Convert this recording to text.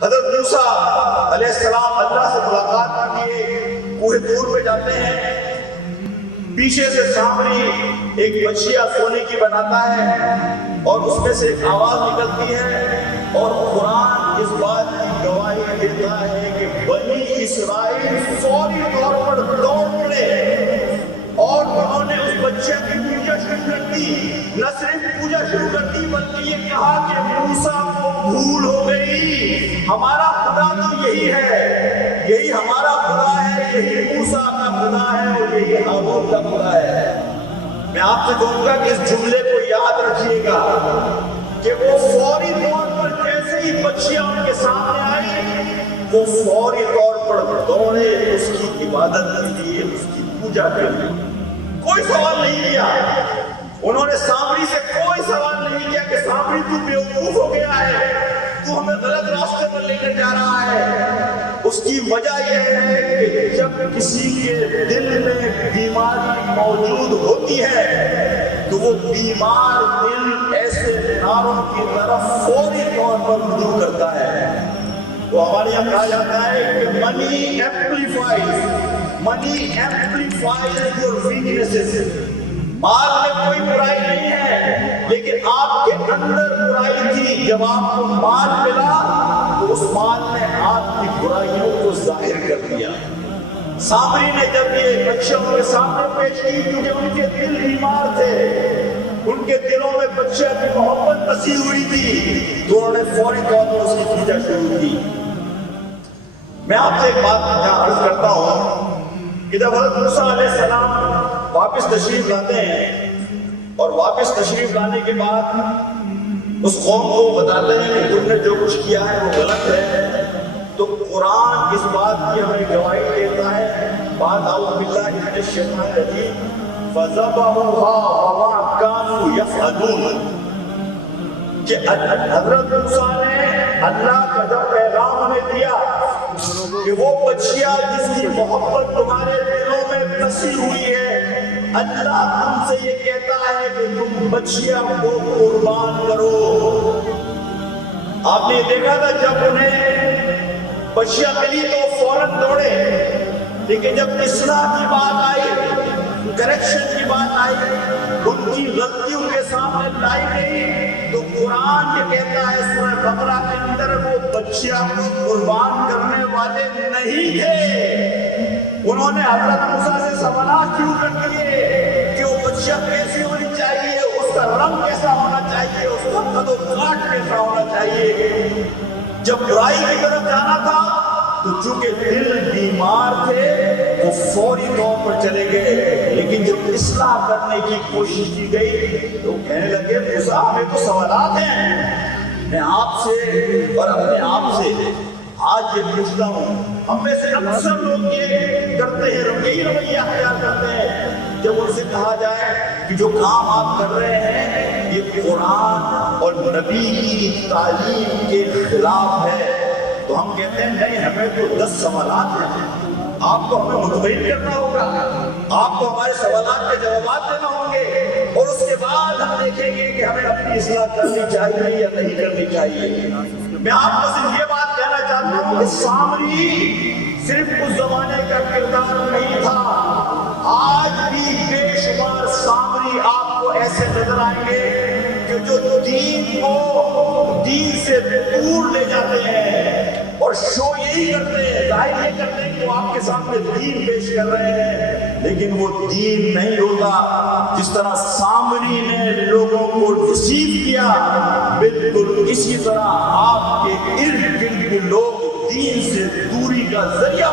حضرت موسیٰ علیہ السلام اللہ سے ملاقات کے لیے کوہ طور پہ جاتے ہیں. پیچھے سے سامری ایک بچیا سونے کی بناتا ہے اور اس میں سے ایک آواز نکلتی ہے، اور قرآن اس بات کی گواہی دیتا ہے کہ بنی اسرائیل فوری طور پر دوڑ پڑے اور انہوں نے اس بچے کی پوجا شروع کر دی. نہ صرف پوجا شروع کر دی بلکہ یہ کہا کہ موسیٰ کو بھول ہو گئی، ہمارا خدا تو یہی ہے، یہی ہمارا خدا ہے، یہی موسیٰ کا خدا ہے اور یہی ہارون کا خدا ہے. میں آپ سے کہوں گا کہ اس جملے کو یاد رکھیے گا کہ وہ فوری طور پر جیسے ہی بچیاں ان کے سامنے آئی وہ فوری طور پر دوڑے اس کی عبادت کے لیے، اس کی پوجا کے لیے. کوئی سوال نہیں کیا، انہوں نے سامری سے کوئی سوال نہیں کیا کہ سامری تو بیوقوف ہو گیا ہے، تو ہمیں غلط راستے پر لے کر جا رہا ہے. اس کی وجہ یہ ہے کہ جب کسی کے دل میں بیماری موجود ہوتی ہے تو وہ بیمار دل ایسے ناروں کی طرف فوری طور پر رجوع کرتا ہے. تو ہمارے یہاں کہا جاتا ہے کہ money amplifies your weaknesses. مال میں کوئی برائی نہیں ہے لیکن آپ کے اندر برائی تھی، جب آپ کو مال ملا تو اس مال نے آپ کی برائیوں کو ظاہر کر دیا. سامری نے جب یہ بچوں کے سامنے پیش کی کیونکہ ان کے دل بیمار تھے، ان کے دلوں میں بچے کی محبت بسی ہوئی تھی، تو انہوں نے فوری طور پر اس کی پوجا شروع کی. میں آپ سے ایک بات عرض کرتا ہوں کہ جب حضرت موسیٰ علیہ السلام واپس تشریف لاتے ہیں اور واپس تشریف لانے کے بعد اس قوم کو بتاتے ہیں کہ تم نے جو کچھ کیا ہے وہ غلط ہے، تو قرآن اس بات کی ہمیں گواہی دیتا ہے. بات اعوذ باللہ من الشیطان الرجیم فَذَبَحُوهَا وَمَا كَانُوا يَفْعَلُونَ، کہ حضرت موسیٰ نے اللہ کا جب پیغام ہمیں دیا کہ وہ بچیا جس کی محبت تمہارے دلوں میں بسی ہوئی ہے، اللہ تم سے یہ کہتا ہے کہ تم بچیا کو قربان کرو. آپ نے دیکھا تھا جب انہیں بچیا ملی تو فوراً دوڑے، لیکن جب اصلاح کی بات آئی، کریکشن کی بات آئی، ان کی غلطی ان کے سامنے لائی گئی، تو قرآن یہ کہتا ہے سورہ بقرہ کے اندر وہ بچیا کو قربان کرنے والے نہیں تھے. انہوں نے حضرت موسیٰ سے سوالات شروع کر دیے کہ وہ بچیا کیسی ہونی چاہیے، اس کا رنگ کیسا ہونا چاہیے، اس کا قد و کاٹ کیسا ہونا چاہیے. جب برائی کی طرف جانا تھا تو چونکہ دل بیمار تھے وہ فوری طور پر چلے گئے، لیکن جب اصلاح کرنے کی کوشش کی گئی تو کہنے لگے موسیٰ ہمیں تو سوالات ہیں. میں آپ سے اور اپنے آپ سے آج یہ پوچھتا ہوں، ہم میں سے اکثر لوگ یہ کرتے ہیں، یہی رویہ اختیار کرتے ہیں جب ان سے کہا جائے کہ جو کام آپ کر رہے ہیں یہ قرآن اور نبی کی تعلیم کے خلاف ہے، تو ہم کہتے ہیں نہیں ہمیں تو 10 سوالات ہیں، آپ کو ہمیں مطمئن کرنا ہوگا، آپ کو ہمارے سوالات کے جوابات دینا ہوں گے، اور اس کے بعد ہم دیکھیں گے کہ ہمیں اپنی اصلاح کرنی چاہیے یا نہیں کرنی چاہیے. میں آپ کو صرف یہ بات کہنا چاہتا ہوں کہ سامری صرف اس زمانے کا کردار نہیں تھا، آج بھی بے شمار سامری آپ کو ایسے نظر آئیں گے کہ جو دین کو دین سے دور لے جاتے ہیں اور شو یہی کرتے ہیں، ظاہر یہ کرتے ہیں کہ وہ آپ کے سامنے دین پیش کر رہے ہیں، لیکن وہ دین نہیں ہوتا. جس طرح سامری نے لوگوں کو ڈسیو کیا، بالکل اسی طرح آپ کے ارد گرد کے لوگ دین سے دوری کا ذریعہ